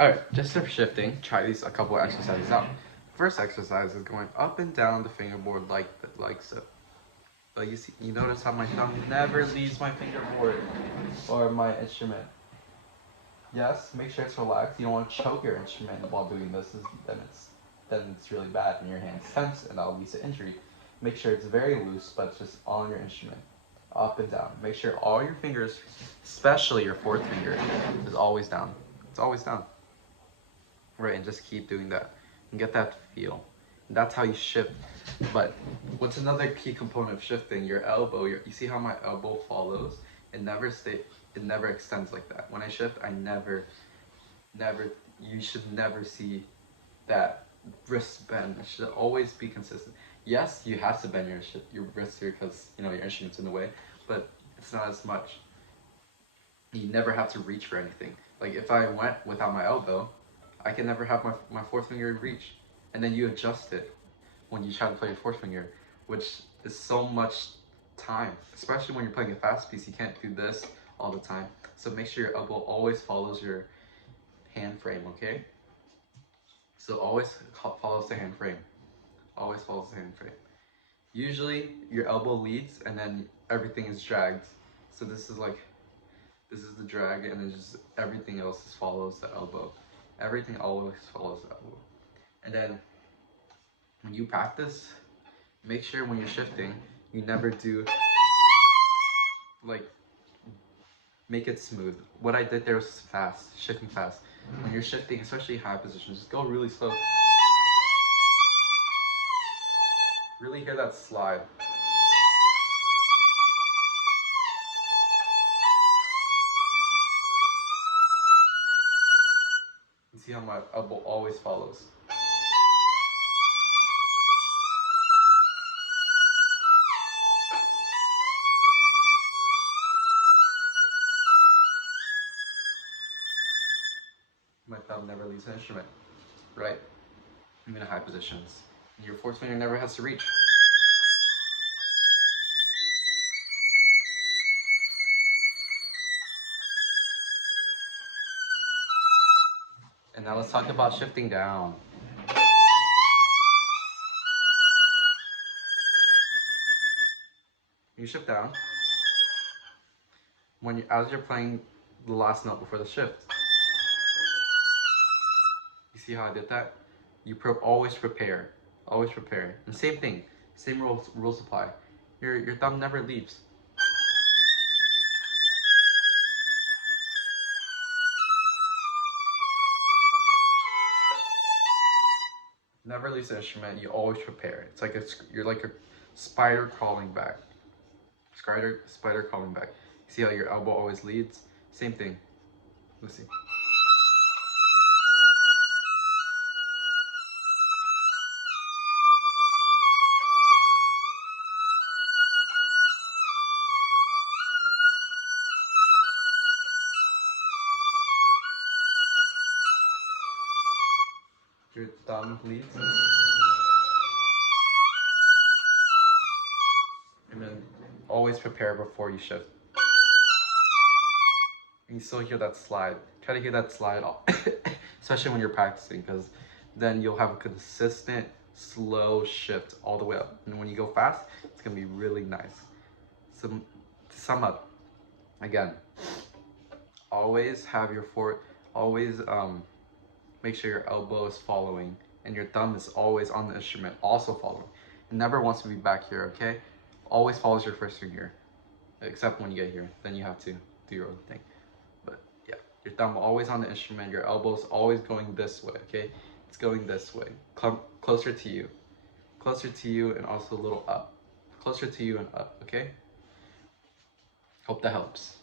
Alright, just for shifting, try these a couple of exercises out. First exercise is going up and down the fingerboard like so. But you notice how my thumb never leaves my fingerboard or my instrument. Yes, make sure it's relaxed. You don't want to choke your instrument while doing this, then it's really bad and your hand's tense and that'll lead to injury. Make sure it's very loose, but just on your instrument. Up and down. Make sure all your fingers, especially your fourth finger, is always down. It's always down. Right, and just keep doing that and get that feel. And that's how you shift. But what's another key component of shifting? Your elbow. You see how my elbow follows? It never extends like that. When I shift, I never. You should never see that wrist bend. It should always be consistent. Yes, you have to bend your wrist here because your instrument's in the way, but it's not as much. You never have to reach for anything. Like if I went without my elbow, I can never have my fourth finger reach. And then you adjust it when you try to play your fourth finger, which is so much time, especially when you're playing a fast piece. You can't do this all the time. So make sure your elbow always follows your hand frame, okay? So always follows the hand frame. Always follows the hand frame. Usually your elbow leads and then everything is dragged. So this is the drag and then just everything else follows the elbow. Everything always follows the elbow. And then when you practice, make sure when you're shifting, you never do make it smooth. What I did there was fast, shifting fast. When you're shifting, especially high positions, just go really slow. Really hear that slide. You see how my elbow always follows. My thumb never leaves the instrument, right? Even in high positions. And your fourth finger never has to reach. And now let's talk about shifting down. You shift down as you're playing the last note before the shift. You see how I did that? You always prepare. Always prepare. And same thing. Same rules apply. Your thumb never leaves. Never leaves the instrument. You always prepare. It's like you're like a spider crawling back. Spider crawling back. See how your elbow always leads? Same thing. Let's see. Your thumb leads. And then always prepare before you shift. And you still hear that slide. Try to hear that slide, especially when you're practicing, because then you'll have a consistent, slow shift all the way up. And when you go fast, it's gonna be really nice. So to sum up, again, always have your make sure your elbow is following and your thumb is always on the instrument, also following. It never wants to be back here, okay? Always follows your first finger, except when you get here, then you have to do your own thing. But yeah, your thumb always on the instrument, your elbow's always going this way, okay? It's going this way, closer to you and also a little up, closer to you and up, okay? Hope that helps.